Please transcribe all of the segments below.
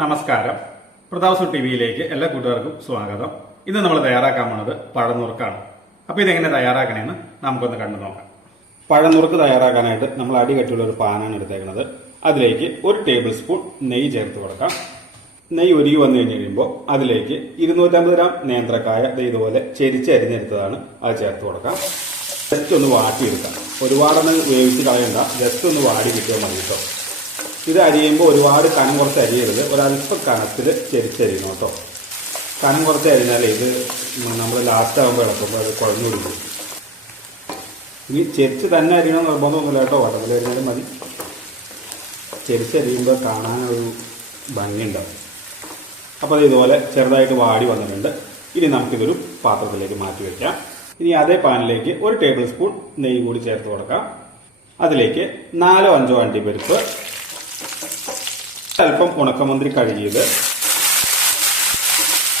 നമസ്കാരം. പ്രതാപസു ടി വിയിലേക്ക് എല്ലാ കൂട്ടുകാർക്കും സ്വാഗതം. ഇന്ന് നമ്മൾ തയ്യാറാക്കാൻ പോണത് പഴനുറുക്കാണ്. അപ്പോൾ ഇതെങ്ങനെ തയ്യാറാക്കണമെന്ന് നമുക്കൊന്ന് കണ്ടു നോക്കാം. പഴനുറുക്ക് തയ്യാറാക്കാനായിട്ട് നമ്മൾ അടി കട്ടിയുള്ള ഒരു പാനാണ് എടുത്തേക്കുന്നത് അതിലേക്ക് ഒരു ടേബിൾ സ്പൂൺ നെയ്യ് ചേർത്ത് കൊടുക്കാം. നെയ്യ് ഉരുകി വന്നു കഴിഞ്ഞ് കഴിയുമ്പോൾ അതിലേക്ക് ഇരുന്നൂറ്റമ്പത് ഗ്രാം നേന്ത്രക്കായ ഇതുപോലെ ചെരിച്ചരിഞ്ഞെടുത്തതാണ് അത് ചേർത്ത് കൊടുക്കാം. ജസ്റ്റ് ഒന്ന് വാട്ടിയെടുക്കാം. ഒരുപാടൊന്ന് വേവിച്ച് കളയണ്ട. ജസ്റ്റ് ഒന്ന് വാടി കിട്ടിയാൽ മതി കേട്ടോ. ഇത് അരിയുമ്പോൾ ഒരുപാട് കനം കുറച്ച് അരിയരുത്. ഒരല്പ കനത്തിൽ ചെരിച്ചരിയണം കേട്ടോ. കനം കുറച്ച് അരിഞ്ഞാൽ ഇത് നമ്മൾ ലാസ്റ്റ് ആകുമ്പോൾ ഇളക്കുമ്പോൾ അത് കുഴഞ്ഞു കൊടുക്കും ഇനി ചെരിച്ച് തന്നെ അരിയണം നിർബന്ധമൊന്നുമില്ല കേട്ടോ. വട്ടത്തിൽ അരിഞ്ഞാലും മതി. ചെരിച്ചരിയുമ്പോൾ കാണാനൊരു ഭംഗിയുണ്ടാവും. അപ്പോൾ അത് ഇതുപോലെ ചെറുതായിട്ട് വാടി വന്നിട്ടുണ്ട്. ഇനി നമുക്കിതൊരു പാത്രത്തിലേക്ക് മാറ്റി വയ്ക്കാം ഇനി അതേ പാനിലേക്ക് ഒരു ടേബിൾ സ്പൂൺ നെയ്യ് കൂടി ചേർത്ത് കൊടുക്കാം. അതിലേക്ക് നാലോ അഞ്ചോ അണ്ടിപ്പരിപ്പ് അല്പം ഉണക്കമന്ത്രി കഴുകിയത്.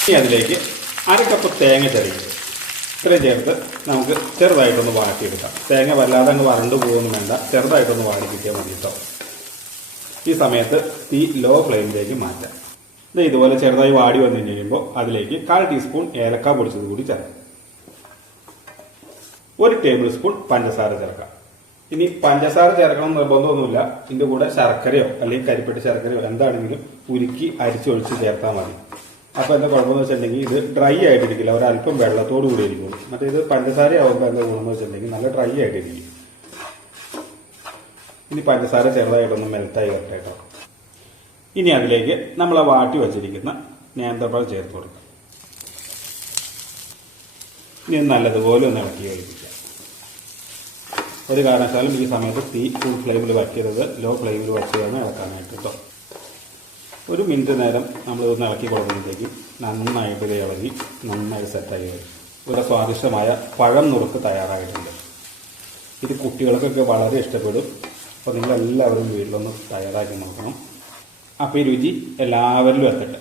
ഇനി അതിലേക്ക് അര കപ്പ് തേങ്ങ ചെറിയത്. ഇത്രയും ചേർത്ത് നമുക്ക് ചെറുതായിട്ടൊന്ന് വാട്ടിയെടുക്കാം തേങ്ങ വല്ലാതെ അങ്ങ് വരണ്ടു പോകുന്നു വേണ്ട. ചെറുതായിട്ടൊന്ന് വാടി കിട്ടിയാൽ മതി കേട്ടോ ഈ സമയത്ത് തീ ലോ ഫ്ലെയിമിലേക്ക് മാറ്റാം. ഇത് ഇതുപോലെ ചെറുതായി വാടി വന്നു കഴിയുമ്പോൾ അതിലേക്ക് കാൽ ടീസ്പൂൺ ഏലക്ക പൊടിച്ചത് കൂടി ചേർക്കാം. ഒരു ടേബിൾ സ്പൂൺ പഞ്ചസാര ചേർക്കാം. ഇനി പഞ്ചസാര ചേർക്കണം നിർബന്ധമൊന്നുമില്ല. ഇതിന്റെ കൂടെ ശർക്കരയോ അല്ലെങ്കിൽ കരിപ്പെട്ടി ശർക്കരയോ എന്താണെങ്കിലും ഉരുക്കി അരിച്ചൊഴിച്ച് ചേർത്താൽ മതി. അപ്പൊ എന്താ കുഴപ്പമെന്ന് വെച്ചിട്ടുണ്ടെങ്കിൽ ഇത് ഡ്രൈ ആയിട്ടിരിക്കില്ല. ഒരല്പം വെള്ളത്തോടു കൂടി ഇരിക്കും. മറ്റേ ഇത് പഞ്ചസാര ആവുമ്പോൾ എന്താ ഗുണമെന്ന് വെച്ചിട്ടുണ്ടെങ്കിൽ നല്ല ഡ്രൈ ആയിട്ടിരിക്കും. ഇനി പഞ്ചസാര ചെറുതായിട്ടൊന്ന് മെൽറ്റായി വരട്ടെ കേട്ടോ. ഇനി അതിലേക്ക് നമ്മൾ വാട്ടി വച്ചിരിക്കുന്ന നേന്ത്രപ്പഴം ചേർത്ത് കൊടുക്കാം. ഇനി നല്ലതുപോലെ ഒന്ന് ഇളക്കി കളിപ്പിക്കാം ഒരു കാരണവശാലും ഈ സമയത്ത് തീ ഫുൾ ഫ്ലെയിമിൽ വയ്ക്കരുത് ലോ ഫ്ലെയിമിൽ വച്ച് വേണം ഇളക്കാനായിട്ട് കേട്ടോ ഒരു മിനിറ്റ് നേരം നമ്മൾ ഇതൊന്ന് ഇളക്കി കൊടുക്കുമ്പോഴത്തേക്കും നന്നായിട്ട് ഇത് ഇളകി നന്നായി സെറ്റായി വരും ഒരു സ്വാദിഷ്ടമായ പഴം നുറുക്ക് തയ്യാറായിട്ടുണ്ട്. ഇത് കുട്ടികൾക്കൊക്കെ വളരെ ഇഷ്ടപ്പെടും. അപ്പോൾ നിങ്ങളെല്ലാവരും വീട്ടിലൊന്ന് തയ്യാറാക്കി നോക്കണം. അപ്പോൾ ഈ രുചി എല്ലാവരിലും എത്തട്ടെ.